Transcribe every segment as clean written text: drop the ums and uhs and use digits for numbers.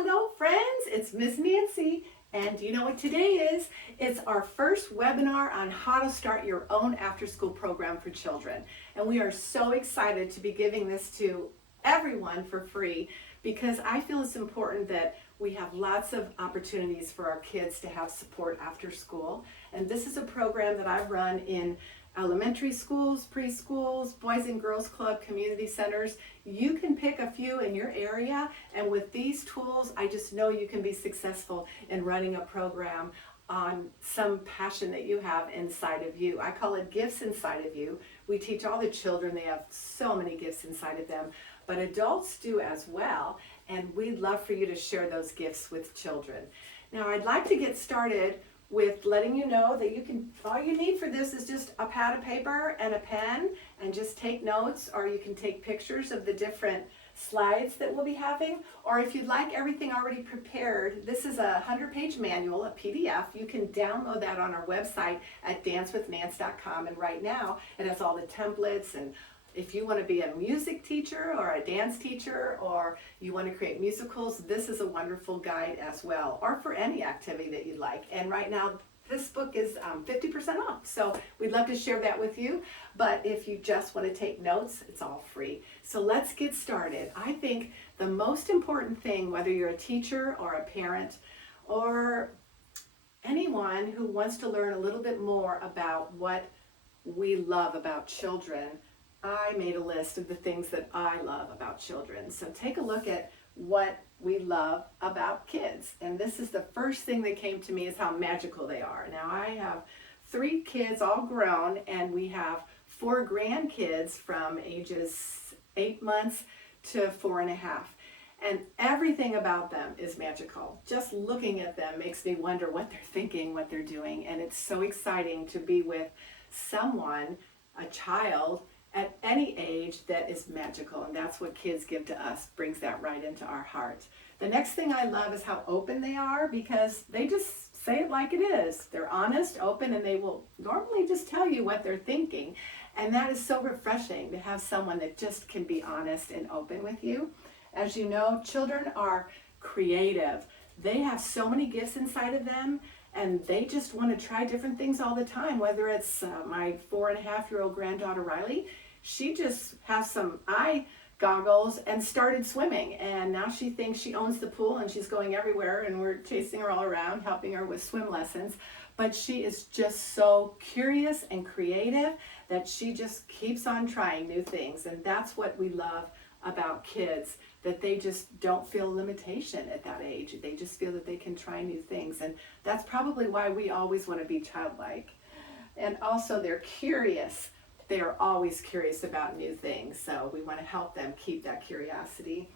Hello friends, it's Miss Nancy, and do you know what today is? It's our first webinar on how to start your own after-school program for children. And we are so excited to be giving this to everyone for free because I feel it's important that we have lots of opportunities for our kids to have support after school. And this is a program that I've run in elementary schools, preschools, Boys and Girls Club, community centers. You can pick a few in your area, and with these tools, I just know you can be successful in running a program on some passion that you have inside of you. I call it gifts inside of you. We teach all the children, they have so many gifts inside of them, but adults do as well, and we'd love for you to share those gifts with children. Now, I'd like to get started with letting you know that all you need for this is just a pad of paper and a pen, and just take notes, or you can take pictures of the different slides that we'll be having, or if you'd like everything already prepared, this is a 100-page manual, a PDF. You can download that on our website at dancewithnance.com, and right now it has all the templates, and if you want to be a music teacher or a dance teacher, or you want to create musicals, this is a wonderful guide as well, or for any activity that you'd like. And right now, this book is 50% off, so we'd love to share that with you. But if you just want to take notes, it's all free. So let's get started. I think the most important thing, whether you're a teacher or a parent or anyone who wants to learn a little bit more about what we love about children, I made a list of the things that I love about children. So take a look at what we love about kids. And this is the first thing that came to me, is how magical they are. Now, I have 3 kids, all grown, and we have 4 grandkids from ages 8 months to 4.5. And everything about them is magical. Just looking at them makes me wonder what they're thinking, what they're doing. And it's so exciting to be with someone, a child, at any age that is magical, and that's what kids give to us, brings that right into our heart. The next thing I love is how open they are, because they just say it like it is. They're honest, open, and they will normally just tell you what they're thinking. And that is so refreshing to have someone that just can be honest and open with you. As you know, children are creative. They have so many gifts inside of them, and they just want to try different things all the time. Whether it's my 4.5-year-old granddaughter Riley, she just has some eye goggles and started swimming, and now she thinks she owns the pool and she's going everywhere, and we're chasing her all around, helping her with swim lessons. But she is just so curious and creative that she just keeps on trying new things, and that's what we love about kids, that they just don't feel limitation at that age. They just feel that they can try new things, and that's probably why we always want to be childlike. And also, they're curious. They are always curious about new things, so we want to help them keep that curiosity.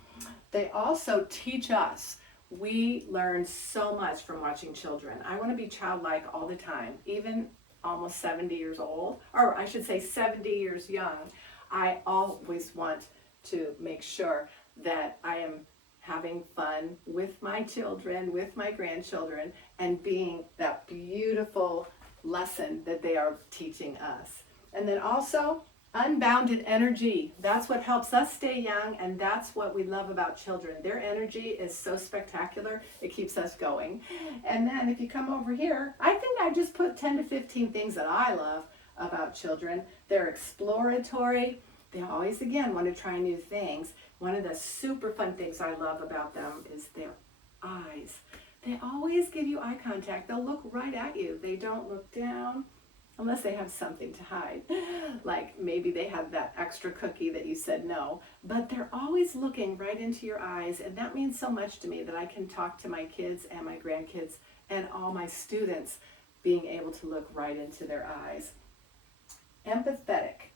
They also teach us. We learn so much from watching children. I want to be childlike all the time, even almost 70 years old, or I should say 70 years young. I always want to make sure that I am having fun with my children, with my grandchildren, and being that beautiful lesson that they are teaching us. And then also, unbounded energy. That's what helps us stay young, and that's what we love about children. Their energy is so spectacular, it keeps us going. And then if you come over here, I think I just put 10 to 15 things that I love about children. They're exploratory. They always, again, want to try new things. One of the super fun things I love about them is their eyes. They always give you eye contact. They'll look right at you. They don't look down unless they have something to hide. Like maybe they have that extra cookie that you said no. But they're always looking right into your eyes, and that means so much to me that I can talk to my kids and my grandkids and all my students being able to look right into their eyes. Empathetic.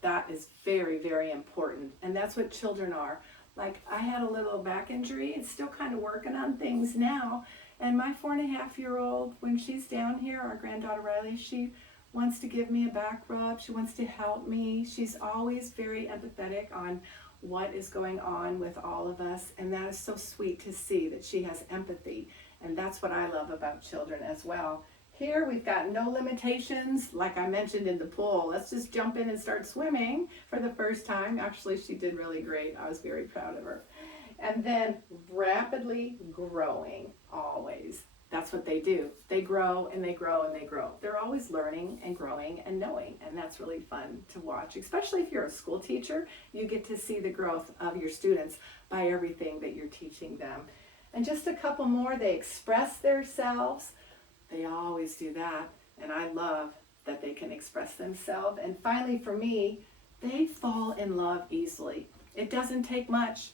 That is very, very important. And that's what children are. Like, I had a little back injury. It's still kind of working on things now. And my 4.5-year-old, when she's down here, our granddaughter Riley, she wants to give me a back rub. She wants to help me. She's always very empathetic on what is going on with all of us. And that is so sweet to see that she has empathy. And that's what I love about children as well. Here we've got no limitations, like I mentioned in the pool. Let's just jump in and start swimming for the first time. Actually, she did really great. I was very proud of her. And then rapidly growing, always. That's what they do. They grow and they grow and they grow. They're always learning and growing and knowing, and that's really fun to watch. Especially if you're a school teacher, you get to see the growth of your students by everything that you're teaching them. And just a couple more, they express themselves. They always do that, and I love that they can express themselves. And finally, for me, they fall in love easily. It doesn't take much.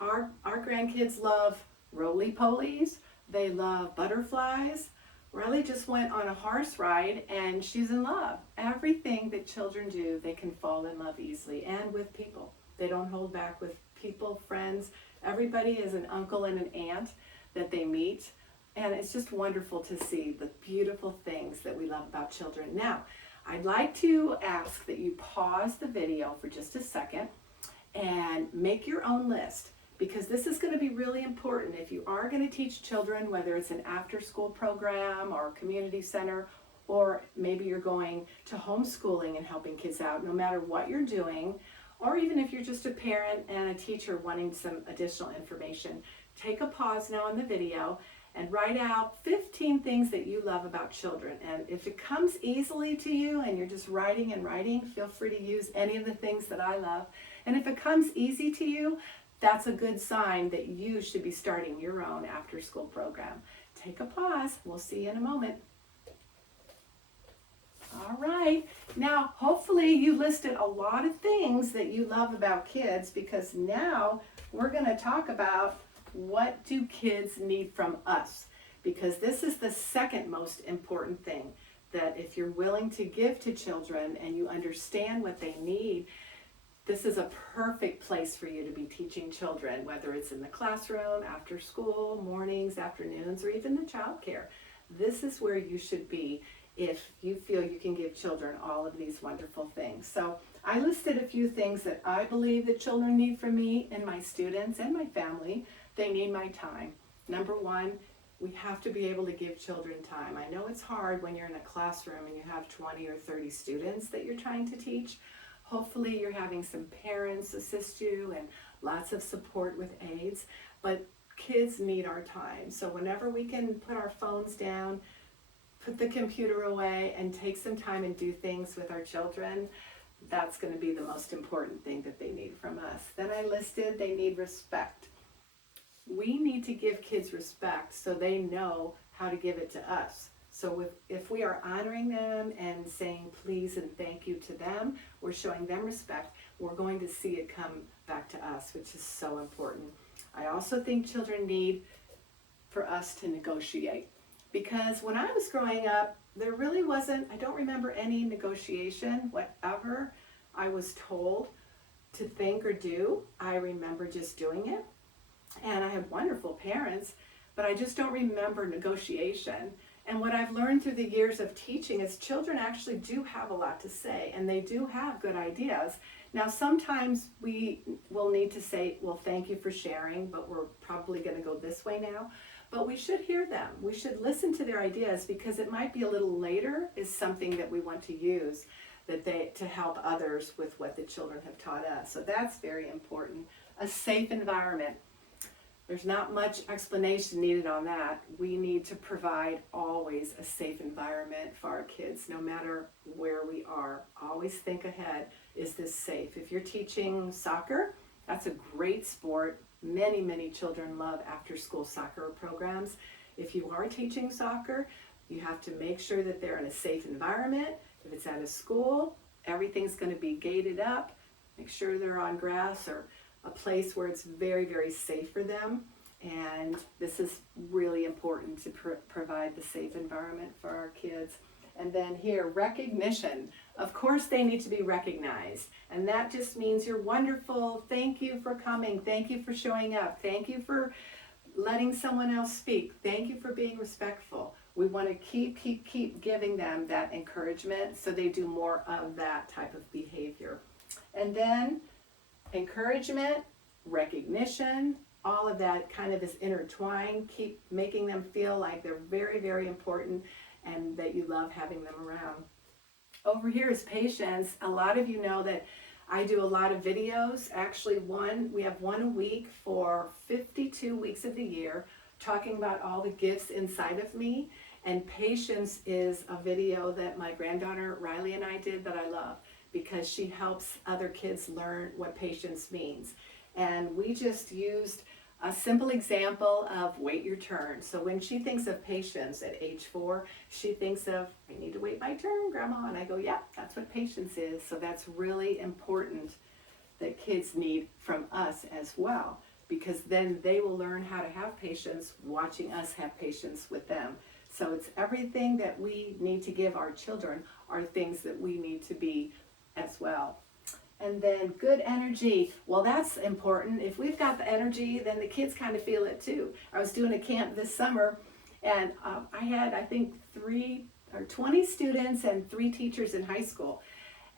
Our grandkids love roly-polies. They love butterflies. Riley just went on a horse ride and she's in love. Everything that children do, they can fall in love easily, and with people. They don't hold back with people, friends. Everybody is an uncle and an aunt that they meet. And it's just wonderful to see the beautiful things that we love about children. Now, I'd like to ask that you pause the video for just a second and make your own list, because this is going to be really important. If you are going to teach children, whether it's an after-school program or a community center, or maybe you're going to homeschooling and helping kids out, no matter what you're doing, or even if you're just a parent and a teacher wanting some additional information, take a pause now on the video and write out 15 things that you love about children. And if it comes easily to you and you're just writing and writing, feel free to use any of the things that I love. And if it comes easy to you, that's a good sign that you should be starting your own after-school program. Take a pause. We'll see you in a moment. All right. Now, hopefully you listed a lot of things that you love about kids, because now we're going to talk about what do kids need from us, because this is the second most important thing, that if you're willing to give to children and you understand what they need, this is a perfect place for you to be teaching children, whether it's in the classroom, after school, mornings, afternoons, or even the child care. This is where you should be if you feel you can give children all of these wonderful things. So I listed a few things that I believe that children need from me and my students and my family. They need my time. Number one, we have to be able to give children time. I know it's hard when you're in a classroom and you have 20 or 30 students that you're trying to teach. Hopefully you're having some parents assist you and lots of support with aides, but kids need our time. So whenever we can put our phones down, put the computer away, and take some time and do things with our children, that's going to be the most important thing that they need from us. Then I listed they need respect. We need to give kids respect so they know how to give it to us. So if we are honoring them and saying please and thank you to them, we're showing them respect, we're going to see it come back to us, which is so important. I also think children need for us to negotiate, because when I was growing up, there really wasn't, I don't remember any negotiation, whatever I was told to think or do. I remember just doing it. And I had wonderful parents, but I just don't remember negotiation. And what I've learned through the years of teaching is children actually do have a lot to say, and they do have good ideas. Now, sometimes we will need to say, well, thank you for sharing, but we're probably going to go this way now. But we should hear them. We should listen to their ideas, because it might be a little later is something that we want to use to help others with what the children have taught us. So that's very important. A safe environment. There's not much explanation needed on that. We need to provide always a safe environment for our kids, no matter where we are. Always think ahead. Is this safe? If you're teaching soccer, that's a great sport. Many, many children love after-school soccer programs. If you are teaching soccer, you have to make sure that they're in a safe environment. If it's at a school, everything's going to be gated up. Make sure they're on grass or a place where it's very, very safe for them. And this is really important to provide the safe environment for our kids. And then here, recognition. Of course, they need to be recognized. And that just means you're wonderful. Thank you for coming. Thank you for showing up. Thank you for letting someone else speak. Thank you for being respectful. We want to keep giving them that encouragement so they do more of that type of behavior. And then encouragement, recognition, all of that kind of is intertwined. Keep making them feel like they're very, very important and that you love having them around. Over here is patience. A lot of you know that I do a lot of videos. Actually, we have one a week for 52 weeks of the year, talking about all the gifts inside of me. And patience is a video that my granddaughter Riley and I did that I love, because she helps other kids learn what patience means. And we just used a simple example of wait your turn. So when she thinks of patience at age 4, she thinks of, I need to wait my turn, Grandma. And I go, yeah, that's what patience is. So that's really important that kids need from us as well, because then they will learn how to have patience watching us have patience with them. So it's everything that we need to give our children are things that we need to be as well. And then good energy. Well, that's important. If we've got the energy, then the kids kind of feel it too. I was doing a camp this summer, and I had, I think, 20 students and 3 teachers in high school.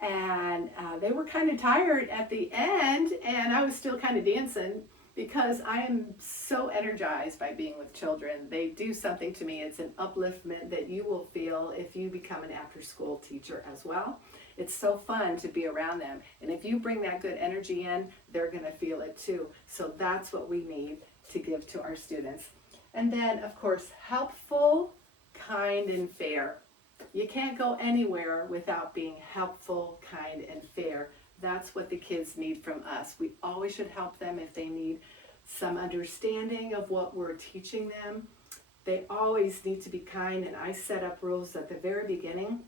And they were kind of tired at the end, and I was still kind of dancing because I am so energized by being with children. They do something to me. It's an upliftment that you will feel if you become an after-school teacher as well. It's so fun to be around them. And if you bring that good energy in, they're going to feel it too. So that's what we need to give to our students. And then, of course, helpful, kind, and fair. You can't go anywhere without being helpful, kind, and fair. That's what the kids need from us. We always should help them if they need some understanding of what we're teaching them. They always need to be kind, and I set up rules at the very beginning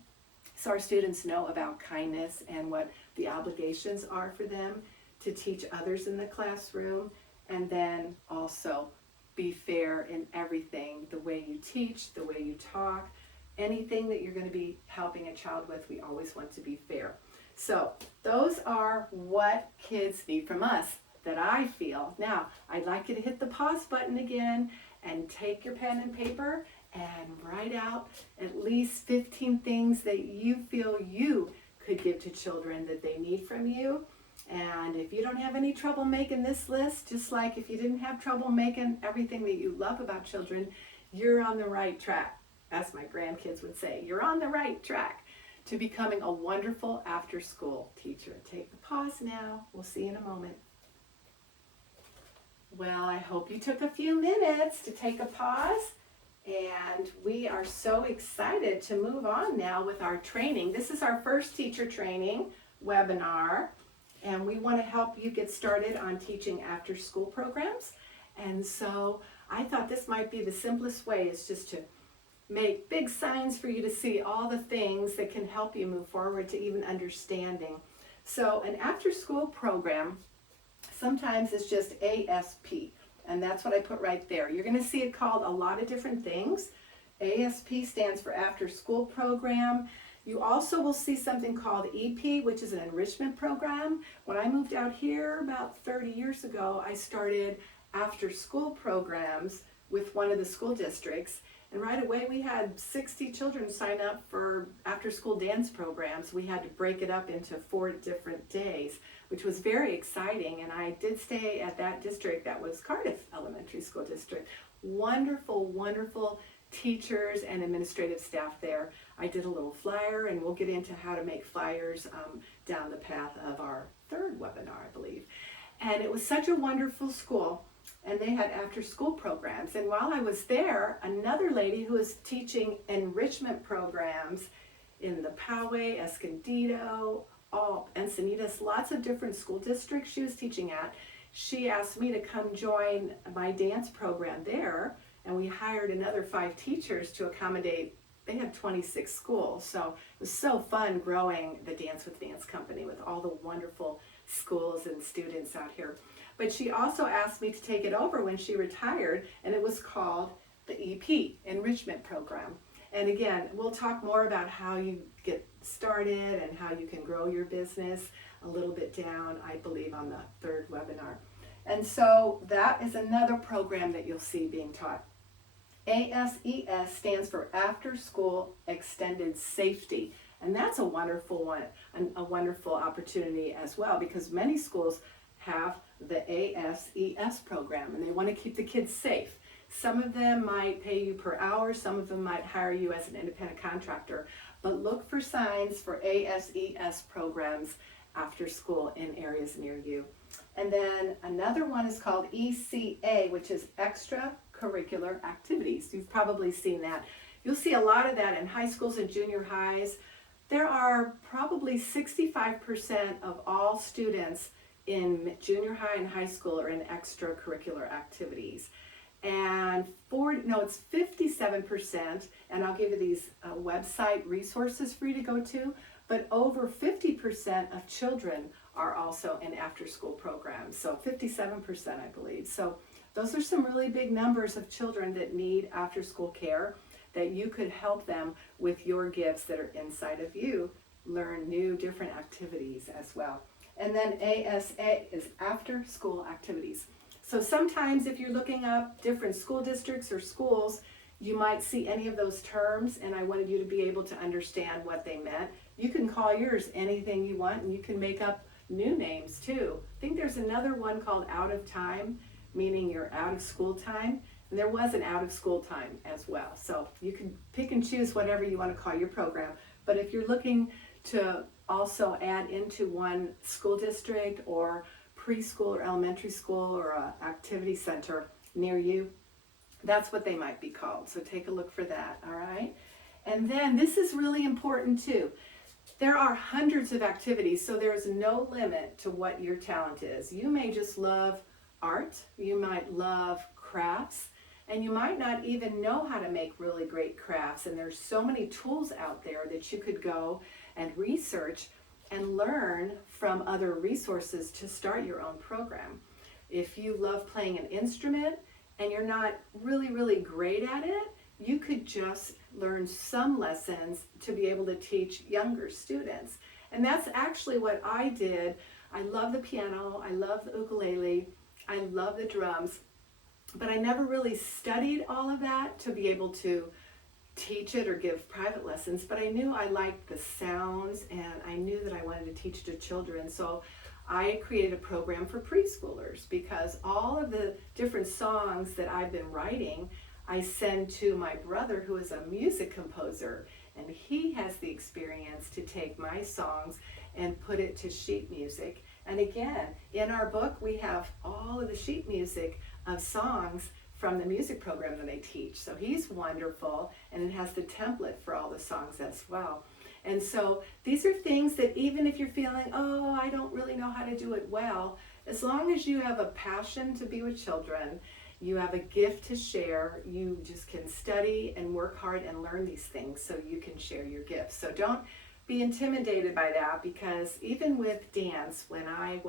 so our students know about kindness and what the obligations are for them to teach others in the classroom, and then also be fair in everything, the way you teach, the way you talk, anything that you're going to be helping a child with, we always want to be fair. So those are what kids need from us that I feel. Now, I'd like you to hit the pause button again and take your pen and paper and write out at least 15 things that you feel you could give to children that they need from you. And if you don't have any trouble making this list, just like if you didn't have trouble making everything that you love about children, you're on the right track. As my grandkids would say, you're on the right track to becoming a wonderful after-school teacher. Take the pause now. We'll see you in a moment. Well, I hope you took a few minutes to take a pause, and we are so excited to move on now with our training. This is our first teacher training webinar, and we want to help you get started on teaching after-school programs. And so I thought this might be the simplest way, is just to make big signs for you to see all the things that can help you move forward to even understanding. So an after-school program sometimes is just ASP, and that's what I put right there. You're going to see it called a lot of different things. ASP stands for After School Program. You also will see something called EP, which is an enrichment program. When I moved out here about 30 years ago, I started after-school programs with one of the school districts. And right away we had 60 children sign up for after-school dance programs. We had to break it up into 4 different days, which was very exciting. And I did stay at that district, that was Cardiff Elementary School District. Wonderful, wonderful teachers and administrative staff there. I did a little flyer, and we'll get into how to make flyers down the path of our 3rd webinar, I believe. And it was such a wonderful school. And they had after-school programs. And while I was there, another lady who was teaching enrichment programs in the Poway, Escondido, Encinitas, lots of different school districts she was teaching at, she asked me to come join my dance program there. And we hired another 5 teachers to accommodate. They had 26 schools. So it was so fun growing the Dance with Vance company with all the wonderful schools and students out here. But she also asked me to take it over when she retired, and it was called the EP, Enrichment Program. And again, we'll talk more about how you get started and how you can grow your business a little bit down, I believe, on the 3rd webinar. And so that is another program that you'll see being taught. ASES stands for After School Extended Safety. And that's a wonderful one, a wonderful opportunity as well, because many schools have the ASES program, and they want to keep the kids safe. Some of them might pay you per hour, some of them might hire you as an independent contractor, but look for signs for ASES programs after school in areas near you. And then another one is called ECA, which is extracurricular activities. You've probably seen that. You'll see a lot of that in high schools and junior highs. There are probably 65% of all students in junior high and high school are in extracurricular activities. And it's 57%, and I'll give you these website resources for you to go to, but over 50% of children are also in after-school programs, so 57% I believe. So those are some really big numbers of children that need after-school care, that you could help them with your gifts that are inside of you, learn new different activities as well. And then ASA is after-school activities. So sometimes if you're looking up different school districts or schools, you might see any of those terms, and I wanted you to be able to understand what they meant. You can call yours anything you want, and you can make up new names too. I think there's another one called out of time, meaning you're out of school time. And there was an out of school time as well. So you can pick and choose whatever you want to call your program. But if you're looking to also add into one school district or preschool or elementary school or an activity center near you, that's what they might be called. So take a look for that, all right? And then this is really important too. There are hundreds of activities, so there's no limit to what your talent is. You may just love art, you might love crafts, and you might not even know how to make really great crafts. And there's so many tools out there that you could go and research and learn from other resources to start your own program. If you love playing an instrument and you're not really great at it, you could just learn some lessons to be able to teach younger students. And that's actually what I did. I love the piano, I love the ukulele, I love the drums, but I never really studied all of that to be able to teach it or give private lessons, but I knew I liked the sounds and I knew that I wanted to teach to children. So I created a program for preschoolers, because all of the different songs that I've been writing, I send to my brother, who is a music composer, and he has the experience to take my songs and put it to sheet music. And again, in our book, we have all of the sheet music of songs from the music program that I teach. So he's wonderful, and it has the template for all the songs as well. And so these are things that even if you're feeling, oh, I don't really know how to do it well, as long as you have a passion to be with children, you have a gift to share, you just can study and work hard and learn these things so you can share your gifts. So don't be intimidated by that, because even with dance, when I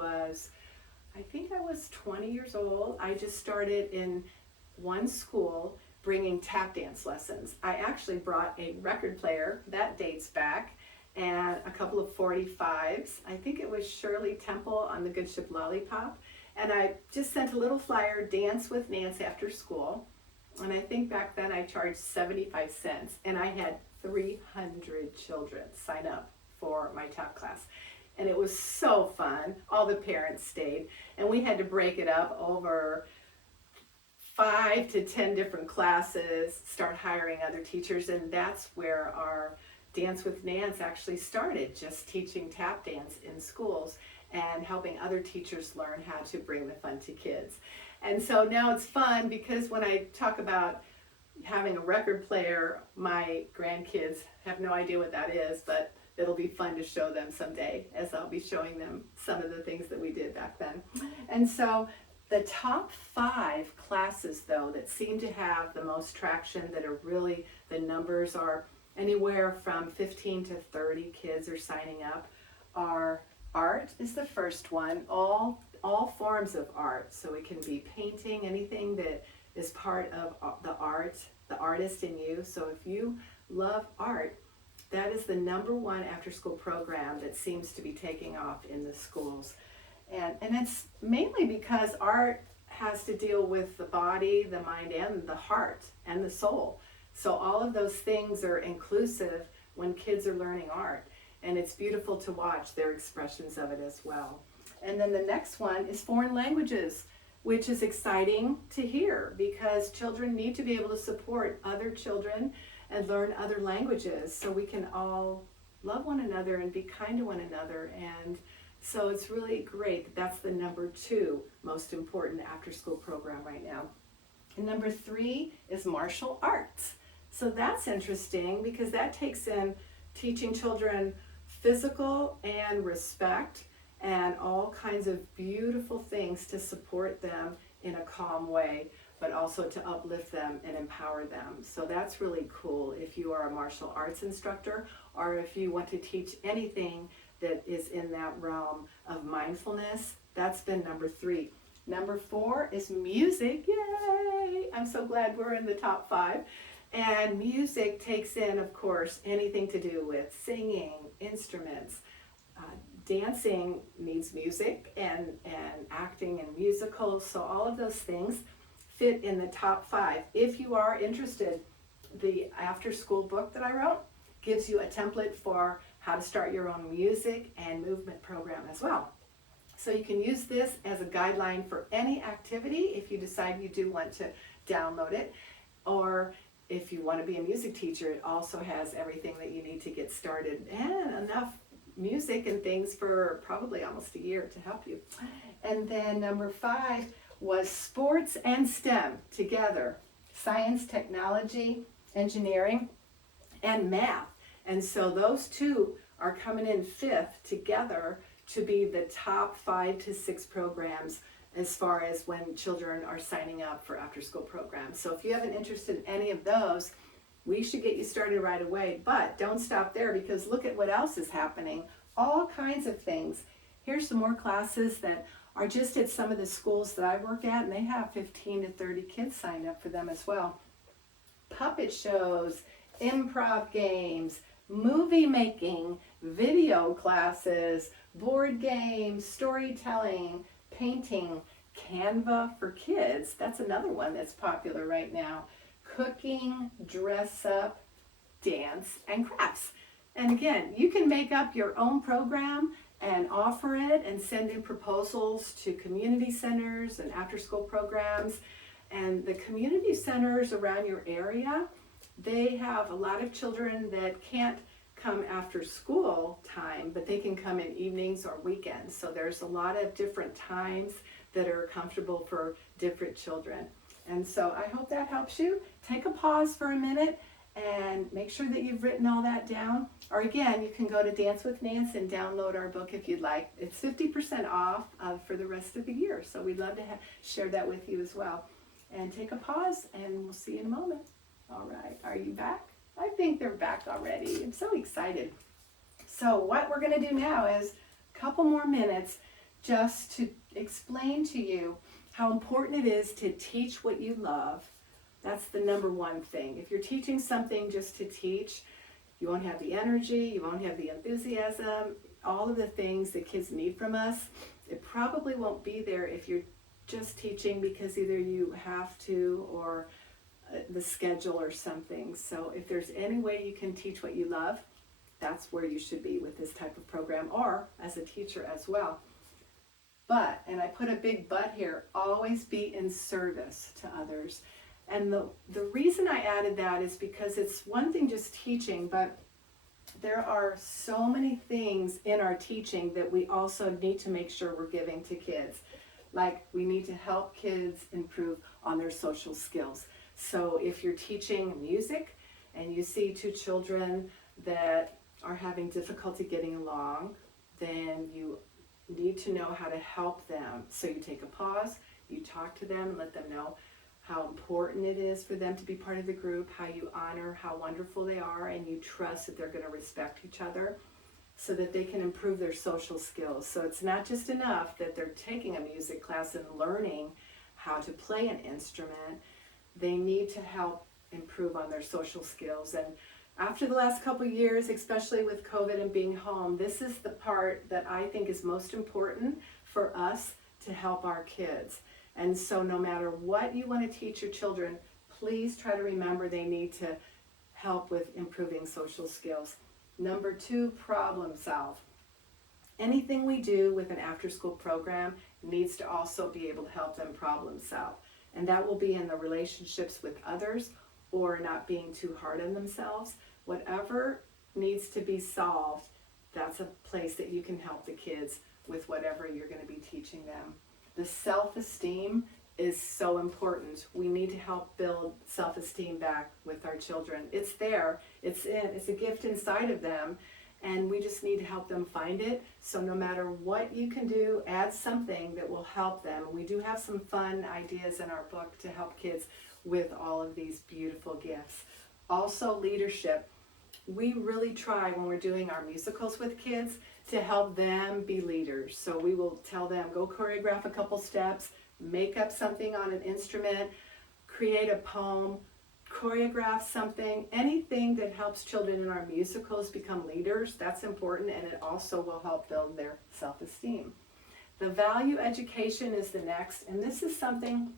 think I was 20 years old, I just started in one school bringing tap dance lessons. I actually brought a record player, that dates back, and a couple of 45s. I think it was Shirley Temple on the Good Ship Lollipop. And I just sent a little flyer, Dance with Nance after school. And I think back then I charged 75 cents. And I had 300 children sign up for my tap class. And it was so fun. All the parents stayed. And we had to break it up over 5 to 10 different classes, start hiring other teachers. And that's where our Dance with Nance actually started, just teaching tap dance in schools and helping other teachers learn how to bring the fun to kids. And so now it's fun, because when I talk about having a record player, my grandkids have no idea what that is, but it'll be fun to show them someday, as I'll be showing them some of the things that we did back then. And so the top 5 classes, though, that seem to have the most traction, that are really, the numbers are anywhere from 15 to 30 kids are signing up, are art is the first one, all forms of art. So it can be painting, anything that is part of the art, the artist in you. So if you love art, that is the #1 after school program that seems to be taking off in the schools. And it's mainly because art has to deal with the body, the mind, and the heart, and the soul. So all of those things are inclusive when kids are learning art. And it's beautiful to watch their expressions of it as well. And then the next one is foreign languages, which is exciting to hear, because children need to be able to support other children and learn other languages, so we can all love one another and be kind to one another and So it's really great that that's the number 2 most important after school program right now. And number 3 is martial arts. So that's interesting because that takes in teaching children physical and respect and all kinds of beautiful things to support them in a calm way, but also to uplift them and empower them. So that's really cool if you are a martial arts instructor or if you want to teach anything that is in that realm of mindfulness. That's been number 3. Number 4 is music. Yay! I'm so glad we're in the top 5. And music takes in, of course, anything to do with singing, instruments. Dancing needs music and acting and musicals. So all of those things fit in the top 5. If you are interested, the after school book that I wrote gives you a template for how to start your own music and movement program as well. So you can use this as a guideline for any activity if you decide you do want to download it, or if you want to be a music teacher, it also has everything that you need to get started and enough music and things for probably almost a year to help you. And then number 5 was sports and STEM together: science, technology, engineering, and math. And so those 2 are coming in 5th together to be the top 5 to 6 programs as far as when children are signing up for after school programs. So if you have an interest in any of those, we should get you started right away. But don't stop there, because look at what else is happening. All kinds of things. Here's some more classes that are just at some of the schools that I work at, and they have 15 to 30 kids signed up for them as well. Puppet shows, improv games, movie making, video classes, board games, storytelling, painting, Canva for kids. That's another one that's popular right now. Cooking, dress up, dance, and crafts. And again, you can make up your own program and offer it and send in proposals to community centers and after school programs. And the community centers around your area, they have a lot of children that can't come after school time, but they can come in evenings or weekends. So there's a lot of different times that are comfortable for different children. And so I hope that helps you. Take a pause for a minute and make sure that you've written all that down. Or again, you can go to Dance with Nance and download our book if you'd like. It's 50% off for the rest of the year. So we'd love to share that with you as well. And take a pause and we'll see you in a moment. All right, are you back? I think they're back already. I'm so excited. So what we're going to do now is a couple more minutes just to explain to you how important it is to teach what you love. That's the number 1 thing. If you're teaching something just to teach, you won't have the energy, you won't have the enthusiasm, all of the things that kids need from us. It probably won't be there if you're just teaching because either you have to or the schedule or something. So if there's any way you can teach what you love, that's where you should be with this type of program, or as a teacher as well. But, and I put a big but here, always be in service to others. And the reason I added that is because it's one thing just teaching, but there are so many things in our teaching that we also need to make sure we're giving to kids. Like, we need to help kids improve on their social skills. So if you're teaching music and you see 2 children that are having difficulty getting along, then you need to know how to help them. So you take a pause, you talk to them and let them know how important it is for them to be part of the group, how you honor how wonderful they are, and you trust that they're going to respect each other so that they can improve their social skills. So it's not just enough that they're taking a music class and learning how to play an instrument. They need to help improve on their social skills. And after the last couple of years, especially with COVID and being home, this is the part that I think is most important for us to help our kids. And so no matter what you want to teach your children, please try to remember they need to help with improving social skills. Number 2, problem solve. Anything we do with an after-school program needs to also be able to help them problem solve. And that will be in the relationships with others or not being too hard on themselves. Whatever needs to be solved, that's a place that you can help the kids with whatever you're going to be teaching them. The self-esteem is so important. We need to help build self-esteem back with our children. It's there, it's a gift inside of them, and we just need to help them find it. So no matter what you can do, add something that will help them. We do have some fun ideas in our book to help kids with all of these beautiful gifts. Also, leadership. We really try when we're doing our musicals with kids to help them be leaders. So we will tell them, go choreograph a couple steps, make up something on an instrument, create a poem, choreograph something, anything that helps children in our musicals become leaders. That's important, and it also will help build their self-esteem. The value education is the next, and this is something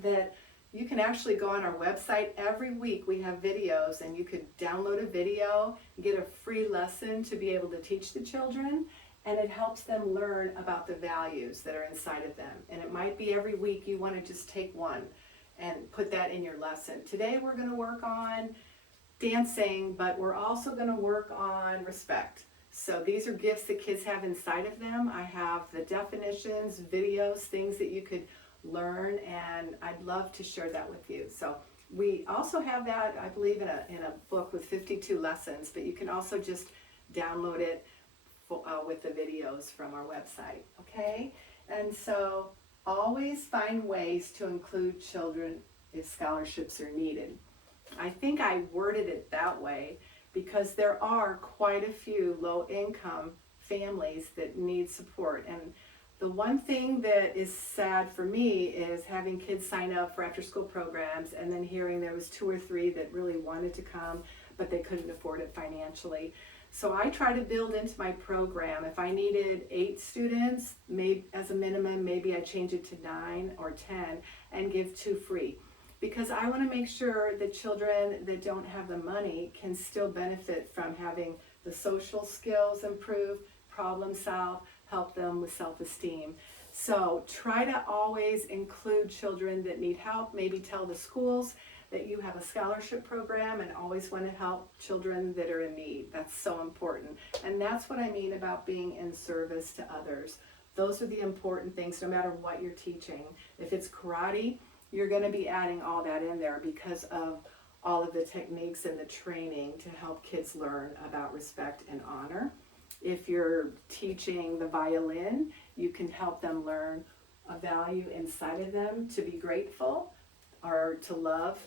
that you can actually go on our website. Every week we have videos, and you could download a video, get a free lesson to be able to teach the children, and it helps them learn about the values that are inside of them. And it might be every week you want to just take one and put that in your lesson. Today we're going to work on dancing, but we're also going to work on respect. So these are gifts that kids have inside of them. I have the definitions, videos, things that you could learn, and I'd love to share that with you. So we also have that, I believe, in a book with 52 lessons, but you can also just download it with the videos from our website, okay? And so always find ways to include children if scholarships are needed. I think I worded it that way because there are quite a few low-income families that need support. And the one thing that is sad for me is having kids sign up for after-school programs and then hearing there was 2 or 3 that really wanted to come, but they couldn't afford it financially. So I try to build into my program, if I needed 8 students, maybe as a minimum, maybe I change it to 9 or 10 and give 2 free. Because I want to make sure that children that don't have the money can still benefit from having the social skills improve, problem solve, help them with self-esteem. So try to always include children that need help. Maybe tell the schools that you have a scholarship program and always want to help children that are in need. That's so important. And that's what I mean about being in service to others. Those are the important things no matter what you're teaching. If it's karate, you're going to be adding all that in there because of all of the techniques and the training to help kids learn about respect and honor. If you're teaching the violin, you can help them learn a value inside of them to be grateful or to love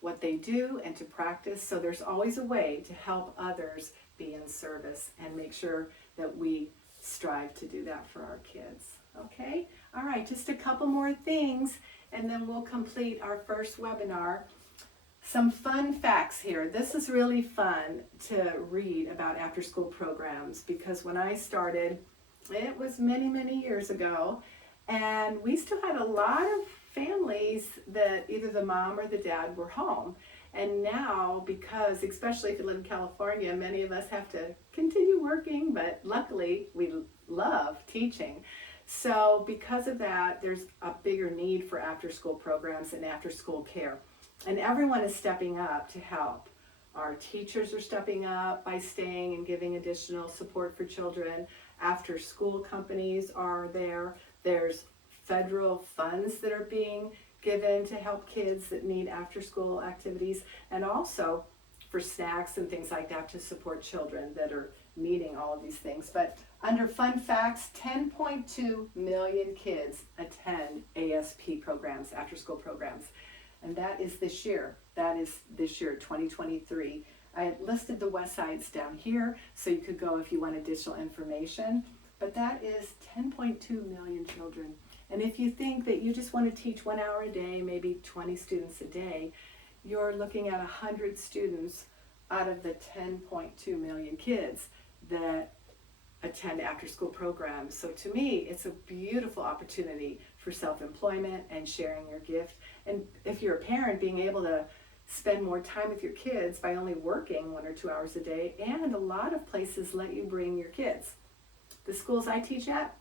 what they do and to practice. So there's always a way to help others be in service and make sure that we strive to do that for our kids. Okay? All right, just a couple more things and then we'll complete our first webinar. Some fun facts here. This is really fun to read about after-school programs because when I started, it was many, many years ago, and we still had a lot of families that either the mom or the dad were home. And now, because especially if you live in California, many of us have to continue working, but luckily we love teaching. So because of that, there's a bigger need for after-school programs and after-school care. And everyone is stepping up to help. Our teachers are stepping up by staying and giving additional support for children. After-school companies are there. There's federal funds that are being given to help kids that need after-school activities, and also for snacks and things like that to support children that are needing all of these things. But under fun facts, 10.2 million kids attend ASP programs, after-school programs. And that is this year. That is this year, 2023. I listed the West Sides down here, so you could go if you want additional information. But that is 10.2 million children. And if you think that you just want to teach 1 hour a day, maybe 20 students a day, you're looking at 100 students out of the 10.2 million kids that attend after-school programs. So to me, it's a beautiful opportunity for self-employment and sharing your gift. And if you're a parent, being able to spend more time with your kids by only working 1 or 2 hours a day, and a lot of places let you bring your kids. The schools I teach at,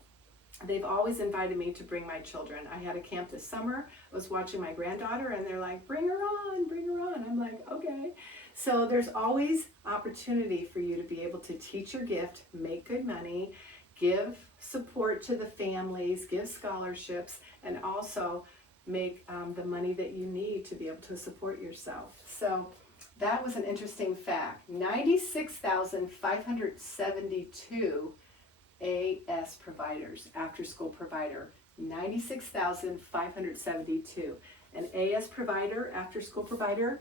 they've always invited me to bring my children. I had a camp this summer. I was watching my granddaughter and they're like, bring her on, bring her on. I'm like, okay. So there's always opportunity for you to be able to teach your gift, make good money, give support to the families, give scholarships, and also make the money that you need to be able to support yourself. So that was an interesting fact. 96,572 AS providers, after school provider, 96,572. An AS provider, after school provider,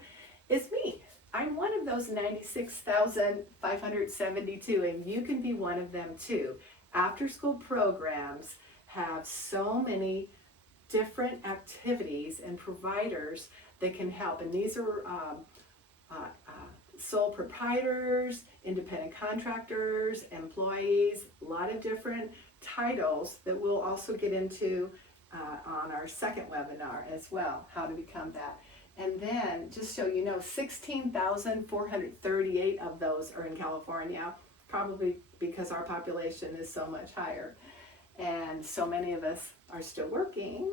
is me. I'm one of those 96,572, and you can be one of them too. After school programs have so many different activities and providers that can help, and these are sole proprietors, independent contractors, employees, a lot of different titles that we'll also get into on our second webinar as well, how to become that. And then, just so you know, 16,438 of those are in California, probably because our population is so much higher. And so many of us are still working,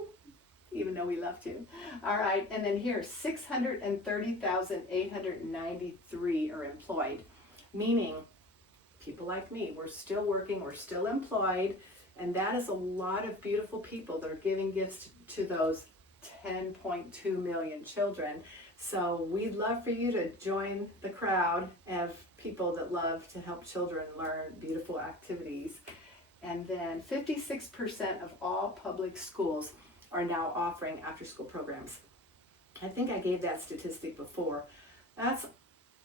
even though we love to. All right, and then here, 630,893 are employed, meaning people like me, we're still working, we're still employed, and that is a lot of beautiful people that are giving gifts to those 10.2 million children. So we'd love for you to join the crowd of people that love to help children learn beautiful activities. And then 56% of all public schools are now offering after-school programs. I think I gave that statistic before. That's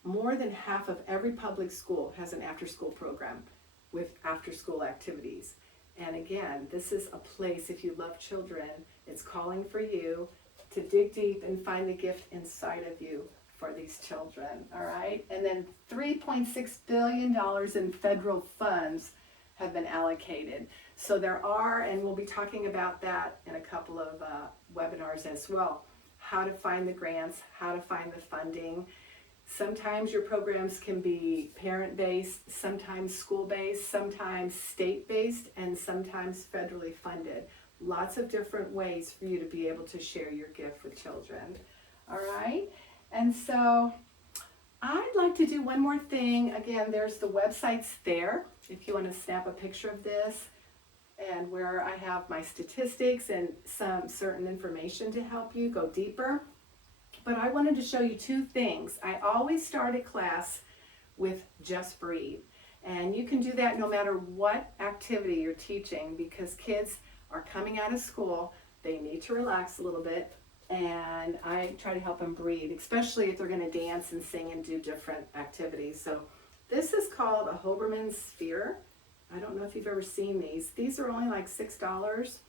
more than half of every public school has an after-school program with after-school activities. And again, this is a place, if you love children, it's calling for you to dig deep and find the gift inside of you for these children, all right? And then $3.6 billion in federal funds have been allocated. So there are, and we'll be talking about that in a couple of webinars as well, how to find the grants, how to find the funding. Sometimes your programs can be parent-based, sometimes school-based, sometimes state-based, and sometimes federally funded. Lots of different ways for you to be able to share your gift with children. All right? And so I'd like to do one more thing. Again, there's the websites there if you want to snap a picture of this, and where I have my statistics and some certain information to help you go deeper. But I wanted to show you two things. I always start a class with Just Breathe. And you can do that no matter what activity you're teaching, because kids are coming out of school, they need to relax a little bit, and I try to help them breathe, especially if they're going to dance and sing and do different activities. So this is called a Hoberman sphere. I don't know if you've ever seen these. These are only like $6,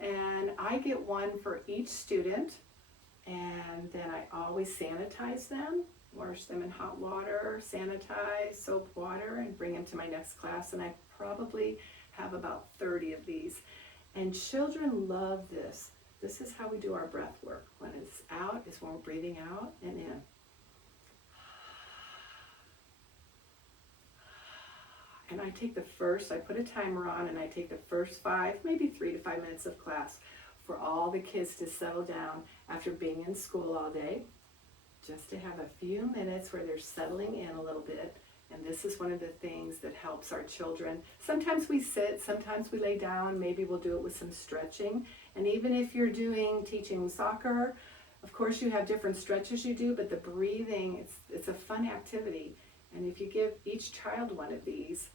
and I get one for each student. And then I always sanitize them, wash them in hot water, sanitize, soap water, and bring them to my next class. And I probably have about 30 of these. And children love this. This is how we do our breath work. When it's out is when we're breathing out and in. And I take I put a timer on, and I take the first 5, maybe 3 to 5 minutes of class for all the kids to settle down after being in school all day, just to have a few minutes where they're settling in a little bit. And this is one of the things that helps our children. Sometimes we sit, sometimes we lay down, maybe we'll do it with some stretching. And even if you're teaching soccer, of course you have different stretches you do, but the breathing, it's a fun activity. And if you give each child one of these,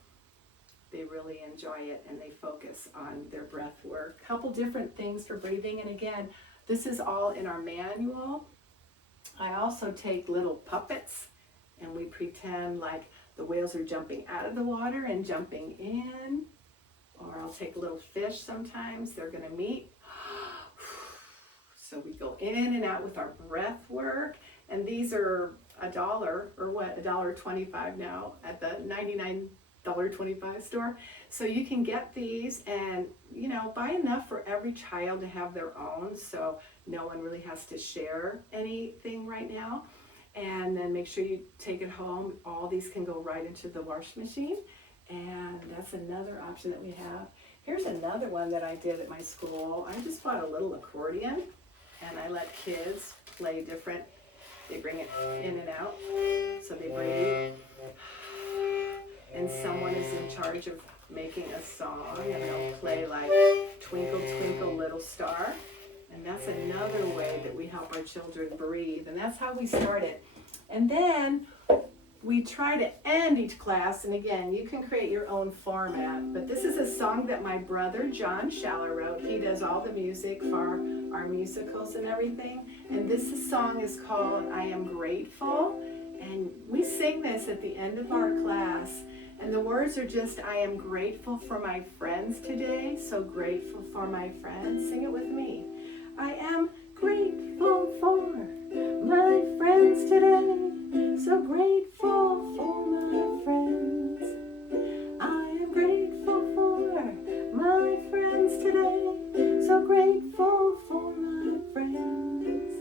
they really enjoy it and they focus on their breath work. A couple different things for breathing, and again, this is all in our manual. I also take little puppets and we pretend like the whales are jumping out of the water and jumping in. Or I'll take a little fish sometimes, they're gonna meet. So we go in and out with our breath work, and these are $1 or what, $1.25 now at the $99.25 store. So you can get these and, buy enough for every child to have their own, so no one really has to share anything right now. And then make sure you take it home. All these can go right into the wash machine, and that's another option that we have. Here's another one that I did at my school. I just bought a little accordion, and I let kids play different. They bring it in and out, so they breathe. and someone is in charge of making a song, and they'll play like Twinkle, Twinkle, Little Star. And that's another way that we help our children breathe. And that's how we start it. And then we try to end each class, and again, you can create your own format, but this is a song that my brother John Schaller wrote. He does all the music for our musicals and everything, and this song is called I Am Grateful, and we sing this at the end of our class, and the words are just, I am grateful for my friends today, so grateful for my friends. Sing it with me. I am grateful for my friends today, so grateful for my friends. I am grateful for my friends today, so grateful for my friends.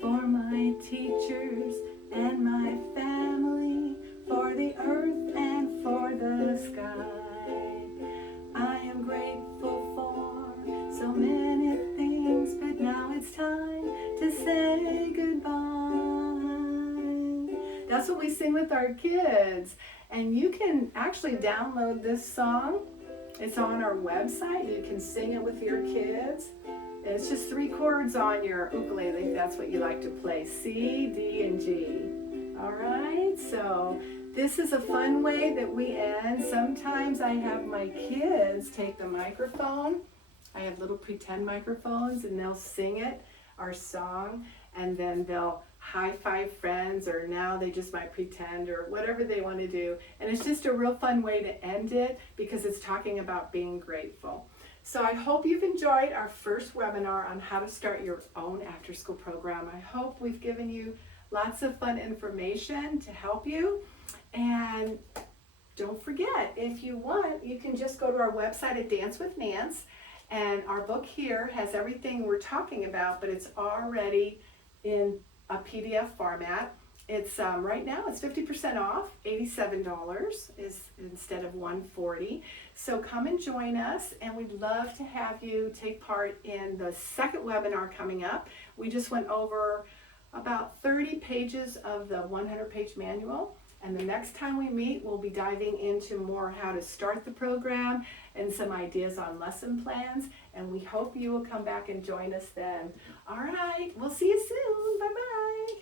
For my teachers and my family, for the earth and for the sky. I am grateful for so many things, but now it's time to say goodbye. That's what we sing with our kids. And you can actually download this song. It's on our website. You can sing it with your kids. It's just 3 chords on your ukulele if that's what you like to play. C, D, and G. All right, so this is a fun way that we end. Sometimes I have my kids take the microphone. I have little pretend microphones, and they'll sing it, our song, and then they'll high-five friends, or now they just might pretend, or whatever they want to do. And it's just a real fun way to end it because it's talking about being grateful. So I hope you've enjoyed our first webinar on how to start your own after-school program. I hope we've given you lots of fun information to help you. And don't forget, if you want, you can just go to our website at Dance with Nance. And our book here has everything we're talking about, but it's already in a PDF format. It's right now it's 50% off, $87 is instead of $140. So come and join us, and we'd love to have you take part in the second webinar coming up. We just went over about 30 pages of the 100-page manual. And the next time we meet, we'll be diving into more how to start the program and some ideas on lesson plans. And we hope you will come back and join us then. All right, we'll see you soon. Bye-bye.